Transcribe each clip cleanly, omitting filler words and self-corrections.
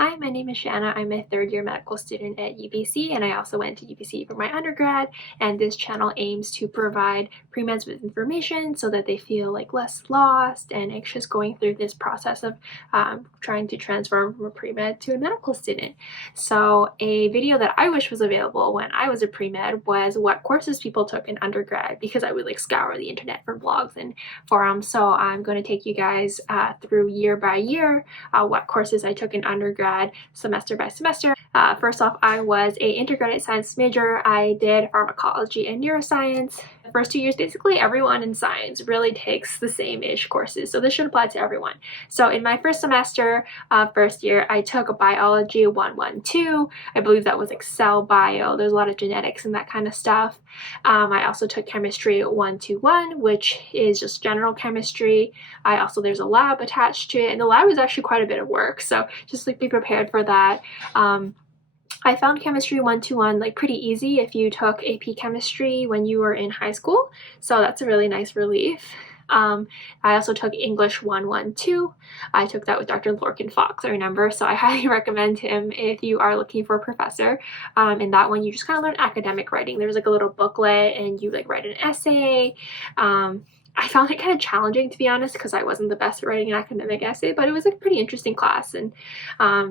Hi, my name is Shanna. I'm a third-year medical student at UBC, and I also went to UBC for my undergrad, and this channel aims to provide pre-meds with information so that they feel like less lost and anxious going through this process of trying to transform from a pre-med to a medical student. So a video that I wish was available when I was a pre-med was what courses people took in undergrad, because I would scour the internet for blogs and forums. So I'm going to take you guys through year by year what courses I took in undergrad, semester by semester. First off, I was an integrated science major. I did pharmacology and neuroscience. The first 2 years, basically everyone in science really takes the same-ish courses, so this should apply to everyone. So in my first semester, first year, I took a biology 112. I believe that was cell bio. There's a lot of genetics and that kind of stuff. I also took chemistry 121, which is just general chemistry. There's a lab attached to it, and the lab is actually quite a bit of work, so just be prepared for that. I found chemistry 121 pretty easy if you took AP chemistry when you were in high school, so that's a really nice relief. I also took English 112. I took that with Dr. Lorcan Fox, I remember, so I highly recommend him if you are looking for a professor. In that one, you just kind of learn academic writing. There's a little booklet, and you write an essay. I found it kind of challenging, to be honest, because I wasn't the best at writing an academic essay, but it was a pretty interesting class. And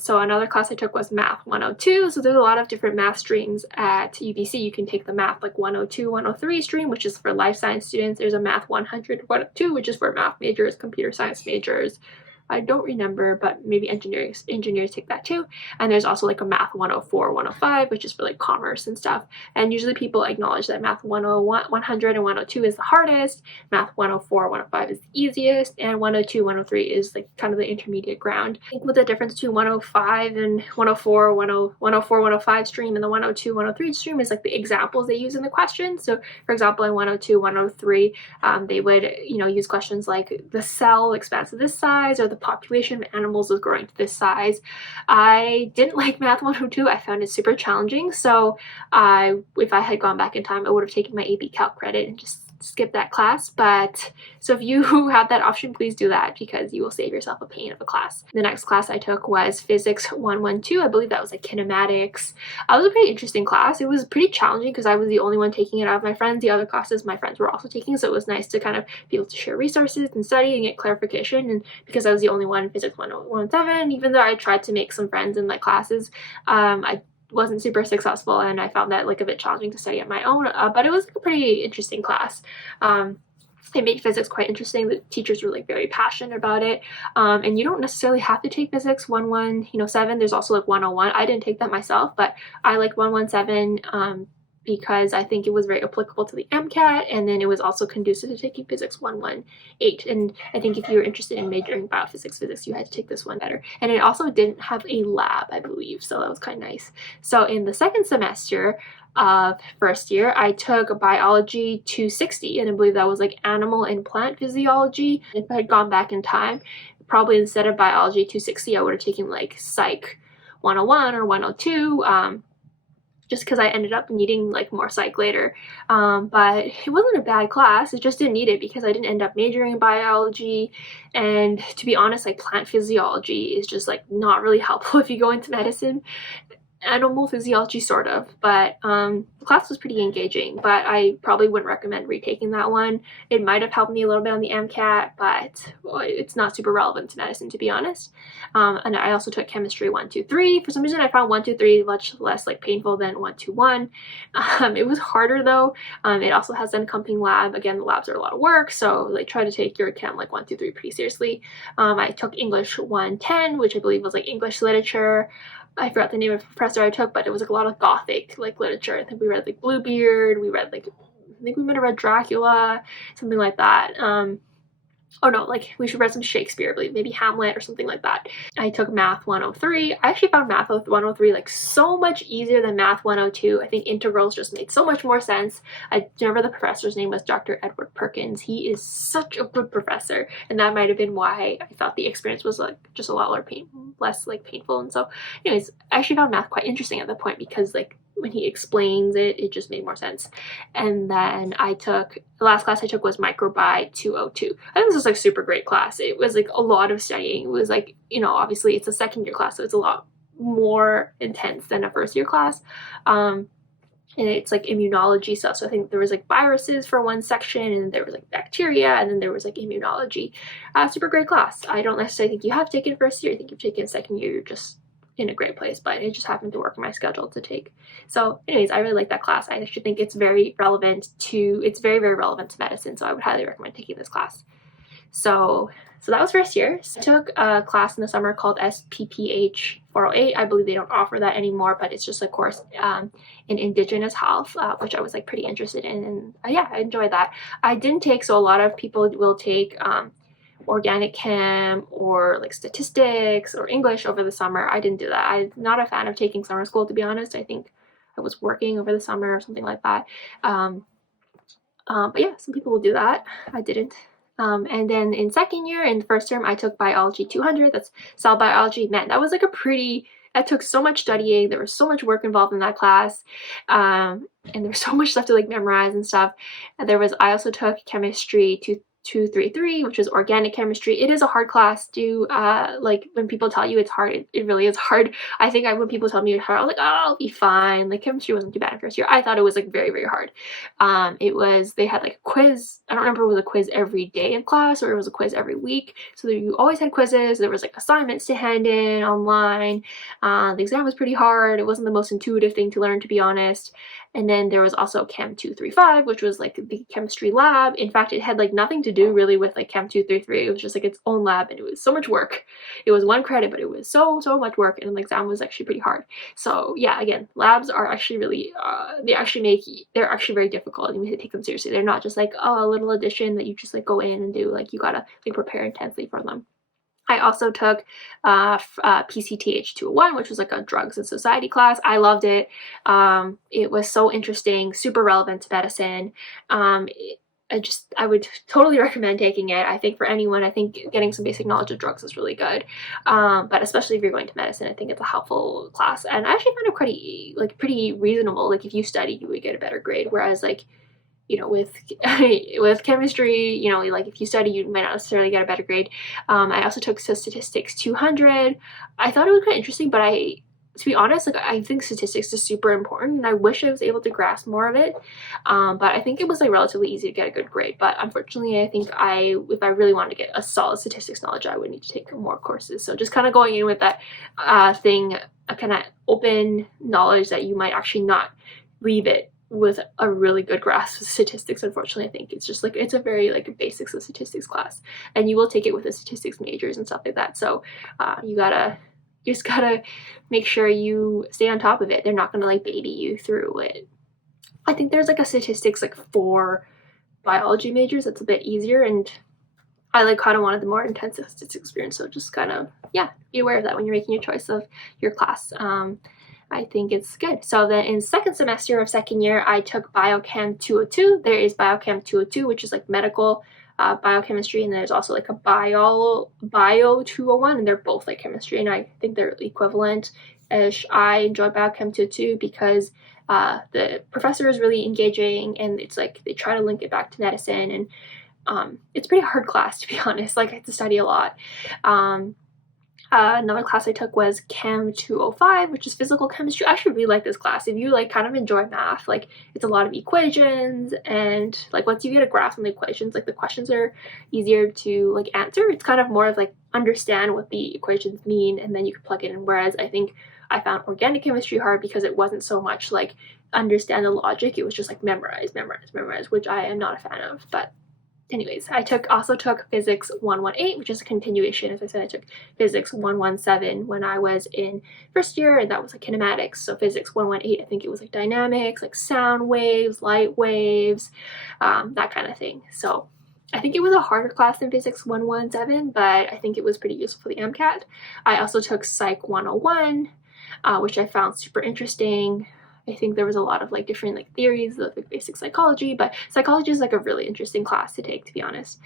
so another class I took was Math 102. So there's a lot of different math streams at UBC. You can take the Math 102, 103 stream, which is for life science students. There's a Math 100, 102, which is for math majors, computer science majors. I don't remember, but maybe engineers take that too. And there's also a Math 104, 105, which is for commerce and stuff. And usually people acknowledge that Math 101, 100 and 102 is the hardest, Math 104, 105 is the easiest, and 102, 103 is kind of the intermediate ground. I think with the difference between 105 and 104, 105 stream and the 102, 103 stream is the examples they use in the question. So for example, in 102, 103, they would use questions like the cell expands to this size, or the population of animals is growing to this size. I didn't like Math 102. I found it super challenging, so if I had gone back in time, I would have taken my AP Calc credit and just skip that class. But so if you have that option, please do that, because you will save yourself a pain of a class. The next class I took was Physics 112. I believe that was kinematics. It was a pretty interesting class. It was pretty challenging because I was the only one taking it out of my friends. The other classes my friends were also taking, so it was nice to kind of be able to share resources and study and get clarification. And because I was the only one in Physics 117, even though I tried to make some friends in classes, I wasn't super successful, and I found that a bit challenging to study on my own, but it was a pretty interesting class. It made physics quite interesting. The teachers were very passionate about it, and you don't necessarily have to take physics 117. There's also 101. I didn't take that myself, but I like 117 because I think it was very applicable to the MCAT, and then it was also conducive to taking Physics 118. And I think if you were interested in majoring physics, you had to take this one better. And it also didn't have a lab, I believe, so that was kind of nice. So in the second semester of first year, I took Biology 260, and I believe that was animal and plant physiology. If I had gone back in time, probably instead of Biology 260, I would have taken Psych 101 or 102, just because I ended up needing more psych later. But it wasn't a bad class. It just didn't need it because I didn't end up majoring in biology. And to be honest, plant physiology is just not really helpful if you go into medicine. Animal physiology, sort of, but the class was pretty engaging, but I probably wouldn't recommend retaking that one. It might have helped me a little bit on the MCAT, but it's not super relevant to medicine, to be honest. And I also took chemistry 123. For some reason, I found 123 much less painful than 121. It was harder though. It also has an accompanying lab. Again, the labs are a lot of work, so try to take your chem 123 pretty seriously. I took English 110, which I believe was English literature. I forgot the name of the professor I took, but it was a lot of Gothic literature. I think we read Bluebeard. We read I think we might have read Dracula, something like that. Oh no, we should read some Shakespeare, I believe, maybe Hamlet or something like that. I took Math 103. I actually found Math 103 so much easier than Math 102. I think integrals just made so much more sense. I remember the professor's name was Dr. Edward Perkins. He is such a good professor, and that might have been why I thought the experience was just a lot less painful. And so anyways, I actually found math quite interesting at that point because when he explains it, it just made more sense. And then the last class I took was Microbi 202. I think this was like super great class. It was like a lot of studying. It was like, obviously it's a second year class, so it's a lot more intense than a first year class. And it's like immunology stuff. So I think there was like viruses for one section, and there was like bacteria, and then there was like immunology. Super great class. I don't necessarily think you have to take it first year. I think you've taken second year, you're just in a great place, but it just happened to work in my schedule to take. So anyways, I really like that class. I actually think it's very, very relevant to medicine. So I would highly recommend taking this class. So that was first year. So I took a class in the summer called SPPH 408. I believe they don't offer that anymore, but it's just a course in Indigenous health, which I was like pretty interested in. And yeah, I enjoyed that. I didn't take, so a lot of people will take organic chem or like statistics or English over the summer. I didn't do that. I'm not a fan of taking summer school, to be honest. I think I was working over the summer or something like that. But yeah, some people will do that. I didn't. And then in second year, in the first term, I took Biology 200. That's cell biology. Man, that was like that took so much studying. There was so much work involved in that class. And there was so much stuff to like memorize and stuff. And I also took Chemistry 233, which is organic chemistry. It is a hard class. Like when people tell you it's hard, it really is hard. I think when people tell me it's hard, I'm like, oh, I'll be fine. Like chemistry wasn't too bad in first year. I thought it was like very, very hard. They had like a quiz. I don't remember if it was a quiz every day of class or it was a quiz every week. So you always had quizzes. There was like assignments to hand in online. The exam was pretty hard. It wasn't the most intuitive thing to learn, to be honest. And then there was also Chem 235, which was like the chemistry lab. In fact, it had like nothing to do really with like Chem 233. It was just like its own lab, and it was so much work. It was 1 credit, but it was so much work, and the exam was actually pretty hard. So yeah, again, labs are actually really, they're actually very difficult, and you have to take them seriously. They're not just like, oh, a little addition that you just like go in and do. Like you gotta like prepare intensely for them. I also took PCTH 201, which was like a drugs and society class. I loved it. It was so interesting, super relevant to medicine. I would totally recommend taking it. I think for anyone, I think getting some basic knowledge of drugs is really good. But especially if you're going to medicine, I think it's a helpful class. And I actually found it pretty reasonable. Like if you study, you would get a better grade. Whereas like, with chemistry, like if you study, you might not necessarily get a better grade. I also took statistics 200. I thought it was quite interesting, but to be honest, like I think statistics is super important, and I wish I was able to grasp more of it. But I think it was like relatively easy to get a good grade. But unfortunately, I think if I really wanted to get a solid statistics knowledge, I would need to take more courses. So just kind of going in with that kind of open knowledge that you might actually not leave it with a really good grasp of statistics. Unfortunately, I think it's just like it's a very like basics of statistics class, and you will take it with the statistics majors and stuff like that. So you just gotta make sure you stay on top of it. They're not gonna like baby you through it. I think there's like a statistics like for biology majors that's a bit easier, and I like kind of wanted the more intensive statistics experience. So just kind of be aware of that when you're making your choice of your class. I think it's good. So then in second semester of second year, I took Biochem 202. There is Biochem 202, which is like medical biochemistry, and there's also like a Bio 201, and they're both like chemistry, and I think they're equivalent-ish. I enjoy Biochem 202 because the professor is really engaging, and it's like they try to link it back to medicine, and it's a pretty hard class, to be honest. Like I had to study a lot. Another class I took was Chem 205, which is physical chemistry. I actually really like this class. If you like kind of enjoy math, like it's a lot of equations, and like once you get a grasp on the equations, like the questions are easier to like answer. It's kind of more of like understand what the equations mean, and then you can plug it in. Whereas I think I found organic chemistry hard because it wasn't so much like understand the logic. It was just like memorize, which I am not a fan of. But anyways, I also took Physics 118, which is a continuation. As I said, I took Physics 117 when I was in first year, and that was like kinematics. So Physics 118, I think it was like dynamics, like sound waves, light waves, that kind of thing. So I think it was a harder class than Physics 117, but I think it was pretty useful for the MCAT. I also took Psych 101, which I found super interesting. I think there was a lot of like different like theories of like basic psychology, but psychology is like a really interesting class to take, to be honest.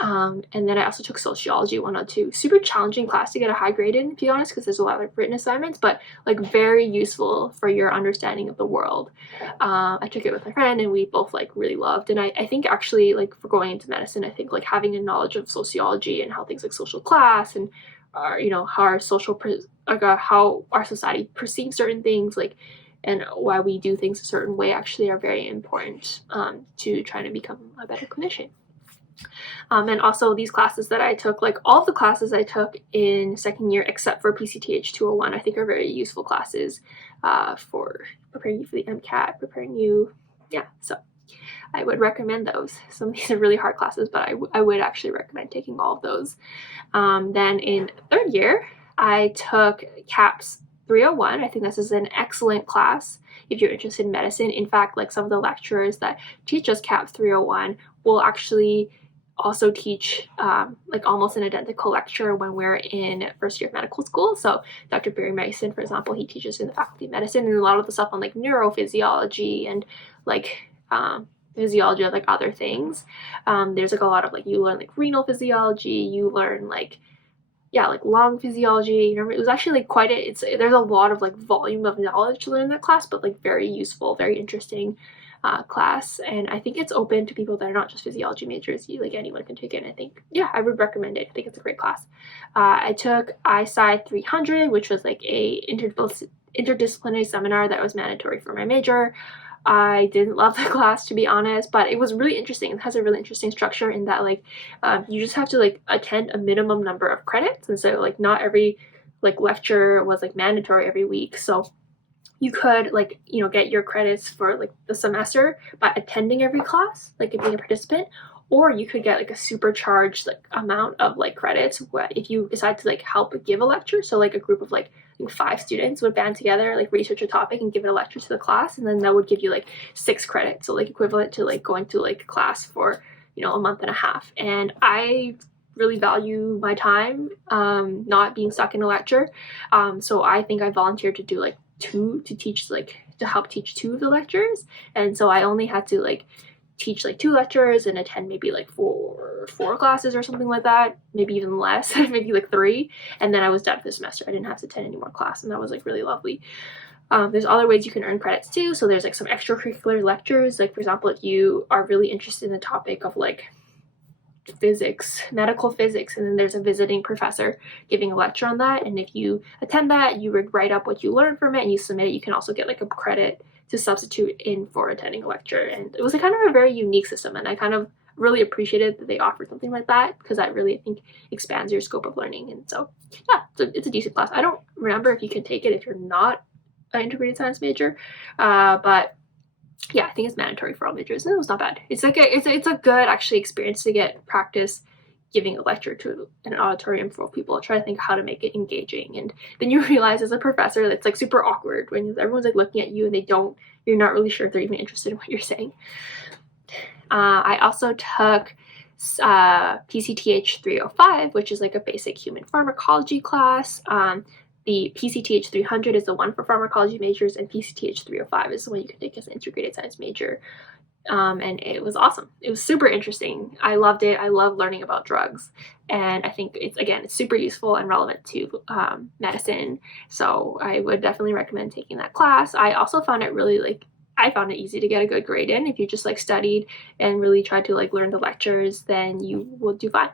And then I also took Sociology 102. Super challenging class to get a high grade in, to be honest, because there's a lot of written assignments, but like very useful for your understanding of the world. I took it with my friend and we both like really loved, and I think actually like for going into medicine, I think like having a knowledge of sociology and how things like social class and how our how our society perceives certain things, like, and why we do things a certain way actually are very important to trying to become a better clinician. And also these classes that I took, like all of the classes I took in second year except for PCTH 201, I think are very useful classes for preparing you for the MCAT, preparing you, so I would recommend those. Some of these are really hard classes, but I would actually recommend taking all of those. Then in third year, I took CAPS 301. I think this is an excellent class if you're interested in medicine. In fact, like some of the lecturers that teach us CAPS 301 will actually also teach like almost an identical lecture when we're in first year of medical school. So Dr. Barry Mason, for example, he teaches in the Faculty of Medicine, and a lot of the stuff on like neurophysiology and like physiology of like other things. There's like a lot of like, you learn like renal physiology, you learn like lung physiology. It was actually like there's a lot of like volume of knowledge to learn in that class, but like very useful, very interesting class. And I think it's open to people that are not just physiology majors. Like anyone can take it, and I think I would recommend it. I think it's a great class. I took ISci 300, which was like a interdisciplinary seminar that was mandatory for my major. I didn't love the class, to be honest, but it was really interesting. It has a really interesting structure in that like you just have to like attend a minimum number of credits, and so like not every like lecture was like mandatory every week. So you could like get your credits for like the semester by attending every class, like being a participant, or you could get like a supercharged like amount of like credits if you decide to like help give a lecture. So like a group of like 5 students would band together, like research a topic and give it a lecture to the class, and then that would give you like 6 credits, so like equivalent to like going to like class for a month and a half. And I really value my time not being stuck in a lecture, so I think I volunteered to do like to help teach 2 of the lectures, and so I only had to like teach like 2 lectures and attend maybe like 4 classes or something like that, maybe even less, maybe like 3, and then I was done for the semester. I didn't have to attend any more class, and that was like really lovely. There's other ways you can earn credits too. So there's like some extracurricular lectures, like for example, if you are really interested in the topic of like physics, medical physics, and then there's a visiting professor giving a lecture on that, and if you attend that, you would write up what you learned from it and you submit it. You can also get like a credit to substitute in for attending a lecture. And it was kind of a very unique system, and I kind of really appreciated that they offered something like that, because that really, I think, expands your scope of learning. And so it's a decent class. I don't remember if you can take it if you're not an integrated science major, but I think it's mandatory for all majors, and it was not bad. It's like it's a good actually experience to get practice giving a lecture to an auditorium full of people. Try to think how to make it engaging, and then you realize as a professor that's like super awkward when everyone's like looking at you and you're not really sure if they're even interested in what you're saying. I also took PCTH 305, which is like a basic human pharmacology class. The PCTH 300 is the one for pharmacology majors, and PCTH 305 is the one you can take as an integrated science major. And it was awesome. It was super interesting. I loved it. I love learning about drugs, and I think it's super useful and relevant to medicine. So I would definitely recommend taking that class. I also found it I found it easy to get a good grade in. If you just like studied and really tried to like learn the lectures, then you will do fine.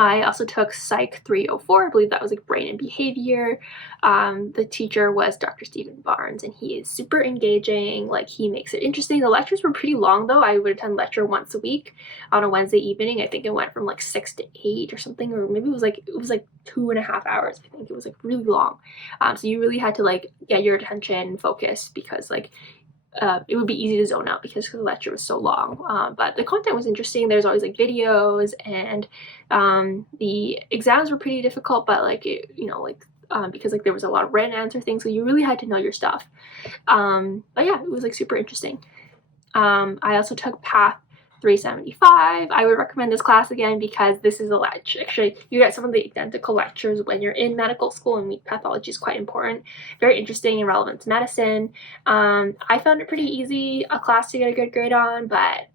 I also took Psych 304. I believe that was like brain and behavior. The teacher was Dr. Stephen Barnes, and he is super engaging. Like, he makes it interesting. The lectures were pretty long though. I would attend lecture once a week on a Wednesday evening. I think it went from like 6 to 8 or something, or maybe it was like 2.5 hours. I think it was like really long. So you really had to like get your attention focused, because like it would be easy to zone out because the lecture was so long, but the content was interesting. There's always like videos, and the exams were pretty difficult, but like because like there was a lot of written answer things, so you really had to know your stuff. But it was like super interesting. I also took Path $375. I would recommend this class again because this is a lecture. Actually, you get some of the identical lectures when you're in medical school, and pathology is quite important. Very interesting and relevant to medicine. I found it pretty easy, a class to get a good grade on, but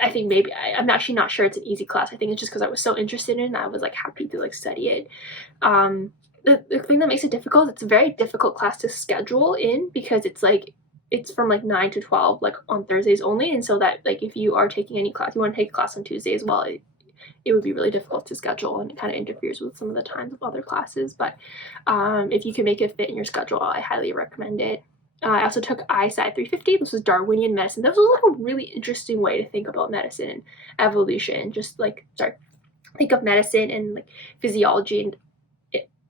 I think maybe I'm actually not sure it's an easy class. I think it's just because I was so interested in it and I was like happy to like study it. The thing that makes it difficult, it's a very difficult class to schedule in because it's from like 9 to 12, like on Thursdays only. And so that like if you are taking any class, you want to take a class on Tuesday as well, it would be really difficult to schedule, and it kind of interferes with some of the times of other classes. But if you can make it fit in your schedule, I highly recommend it. I also took ISci 350. This was Darwinian medicine. This was like a really interesting way to think about medicine and evolution. Just like, think of medicine and like physiology and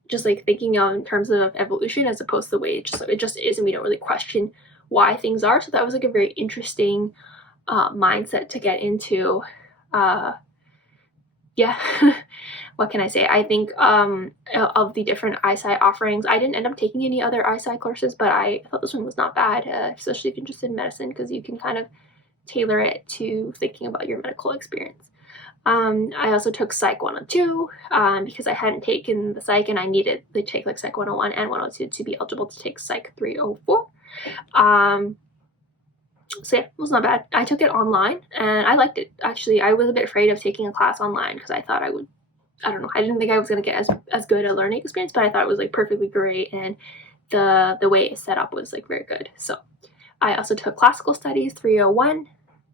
just like thinking of in terms of evolution as opposed to the way it just is, and we don't really question why things are. So that was like a very interesting mindset to get into. Yeah. What can I say? I think of the different ISci offerings, I didn't end up taking any other ISci courses, but I thought this one was not bad, especially if you're interested in medicine, because you can kind of tailor it to thinking about your medical experience. I also took Psych 102 because I hadn't taken the Psych, and I needed to take like Psych 101 and 102 to be eligible to take Psych 304. So yeah, it was not bad. I took it online and I liked it. Actually, I was a bit afraid of taking a class online because I thought I don't know, I didn't think I was going to get as good a learning experience, but I thought it was like perfectly great, and the way it's set up was like very good. So I also took Classical Studies 301.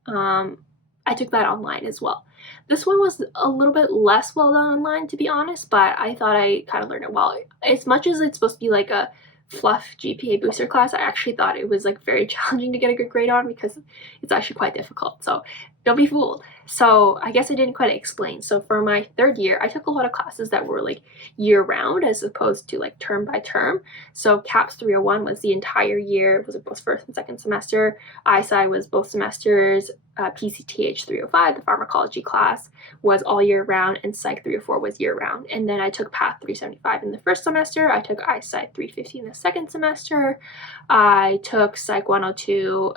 I took that online as well. This one was a little bit less well done online, to be honest, but I thought I kind of learned it well. As much as it's supposed to be like a fluff GPA booster class, I actually thought it was like very challenging to get a good grade on because it's actually quite difficult. So don't be fooled. So I guess I didn't quite explain. So for my third year, I took a lot of classes that were like year round as opposed to like term by term. So CAPS 301 was the entire year. It was both first and second semester. ISci was both semesters. PCTH 305, the pharmacology class, was all year round, and Psych 304 was year round. And then I took Path 375 in the first semester. I took ISci 350 in the second semester. I took Psych 102,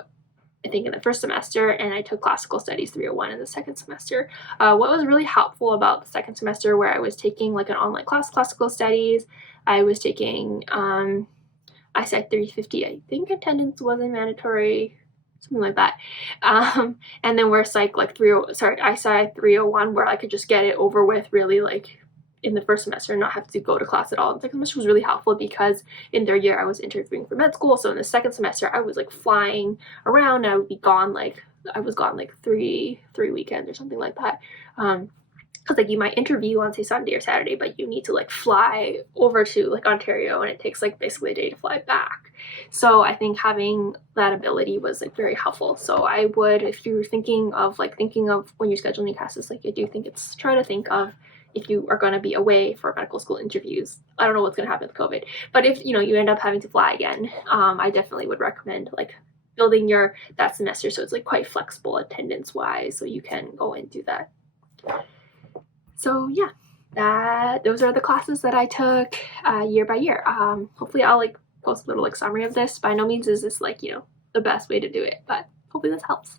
I think, in the first semester, and I took Classical Studies 301 in the second semester. What was really helpful about the second semester, where I was taking like an online class, Classical Studies, I was taking ISci 350. I think attendance wasn't mandatory, something like that. And then we're Psych like ISci 301, where I could just get it over with really like in the first semester and not have to go to class at all. The second semester was really helpful because in third year I was interviewing for med school. So in the second semester I was like flying around. I would be gone I was gone like three weekends or something like that. Because like you might interview on say Sunday or Saturday, but you need to like fly over to like Ontario, and it takes like basically a day to fly back. So I think having that ability was like very helpful. So I would, if you're thinking of when you're scheduling classes, like I do think it's try to think of if you are going to be away for medical school interviews. I don't know what's going to happen with COVID, but if you end up having to fly again, I definitely would recommend like building that semester so it's like quite flexible attendance wise, so you can go and do that. So yeah, those are the classes that I took year by year. Hopefully I'll like post a little like summary of this. By no means is this like the best way to do it, but hopefully this helps.